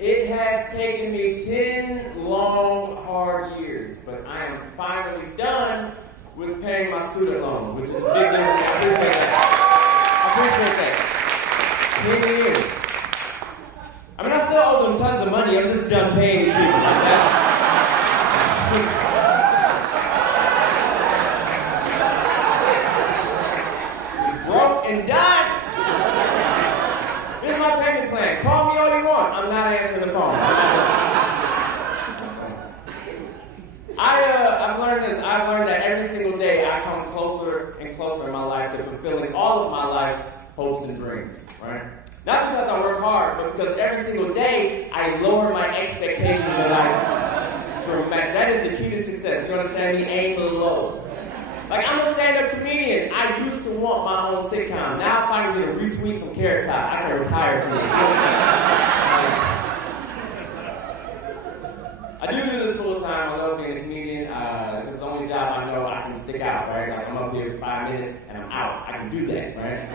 It has taken me 10 long, hard years, but I am finally done with paying my student loans, which is a big deal for me. I appreciate that. 10 years. I mean, I still owe them tons of money. I'm just done paying these people. Like, that's broke and done. This is my payment plan. Call me all you want. I'm not answering the phone. I've learned this. I've learned that every single day I come closer and closer in my life to fulfilling all of my life's hopes and dreams, right? Not because I work hard, but because every single day I lower my expectations in life. That is the key to success. You understand me? Aim low. Like, I'm a stand-up comedian. I used to want my own sitcom. Now if I can get a retweet from Carrot Top, I can retire from this. I do this full time. I love being a comedian. This is the only job I know I can stick out, right? Like, I'm up here for 5 minutes and I'm out. I can do that, right?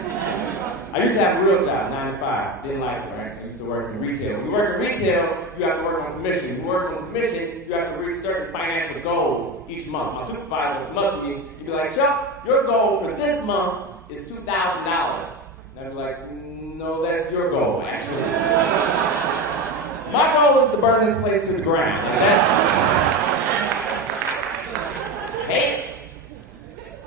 I used to have a real job, 9 to 5. Didn't like it, right? I used to work in retail. When you work in retail, you have to work on commission. You work on commission, you have to reach certain financial goals each month. My supervisor would come up to me, he'd be like, Chuck, your goal for this month is $2,000. And I'd be like, no, that's your goal, actually. My goal is to burn this place to the ground. Like, that's... Hey!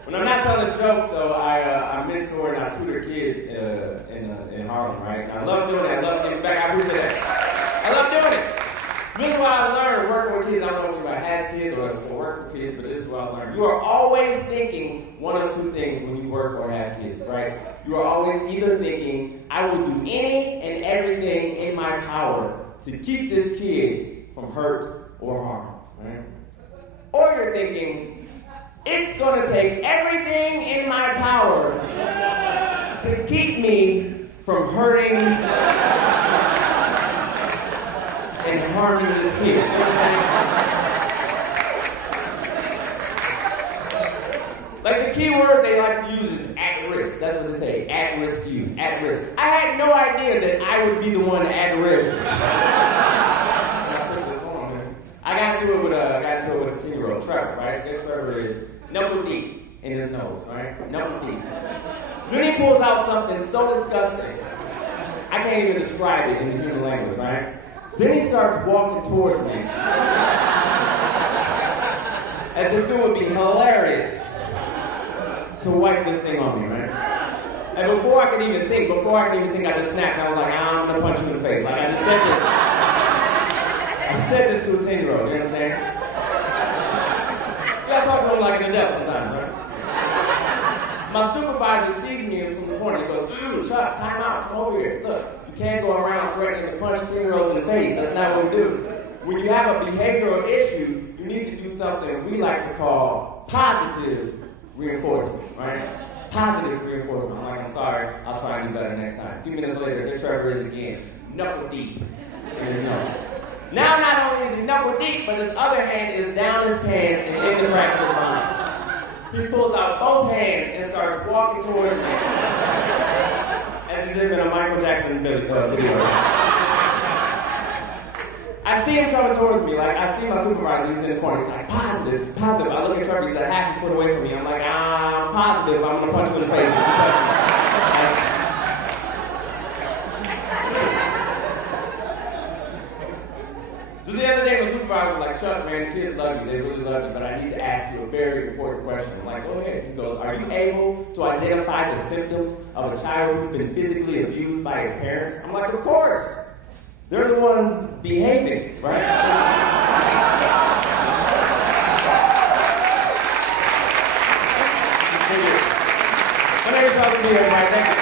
When I'm not telling jokes, though, I mentor and I tutor kids in Harlem, right? And I love doing it. I love giving back. I appreciate that. I love doing it. This is what I learned working with kids. I don't know if anybody has kids or works with kids, but this is what I learned. You are always thinking one of two things when you work or have kids, right? You are always either thinking, I will do any and everything in my power to keep this kid from hurt or harm, right? Or you're thinking, it's going to take everything in my power to keep me from hurting and harming this kid. Like, the key word they like to use is at risk. That's what they say, at risk you, at risk. I had no idea that I would be the one at risk. I got into it with a 10-year-old, Trevor, right? That Trevor is knuckle deep in his nose, right? Knuckle deep. Then he pulls out something so disgusting, I can't even describe it in the human language, right? Then he starts walking towards me, as if it would be hilarious to wipe this thing on me, right? And before I could even think, I just snapped. I was like, I'm gonna punch you in the face. Like, I just said this. I said this to a 10-year-old, you know what I'm saying? You gotta talk to him like an adult sometimes, right? My supervisor sees me from the corner. He goes, Chuck, time out, come over here. Look, you can't go around threatening to punch 10-year-olds in the face. That's not what we do. When you have a behavioral issue, you need to do something we like to call positive reinforcement, right? Positive reinforcement. I'm like, I'm sorry, I'll try and do better next time. A few minutes later, there Trevor is again, knuckle deep in his nose. Now, not only is he knuckle deep, but his other hand is down his pants and in the crack of his line. He pulls out both hands and starts walking towards me, as if in a Michael Jackson video. I see him coming towards me, like, I see my supervisor, he's in the corner, he's like, positive, positive. I look at Trevor, he's a half a foot away from me. I'm like, I'm positive, I'm gonna punch you in the face if you touch me. Just the other day, my supervisor was like, Chuck, man, the kids love you, they really love you, but I need to ask you a very important question. I'm like, go ahead. He goes, are you able to identify the symptoms of a child who's been physically abused by his parents? I'm like, of course. They're the ones behaving, right? My name is Chuck, everybody. Thank you.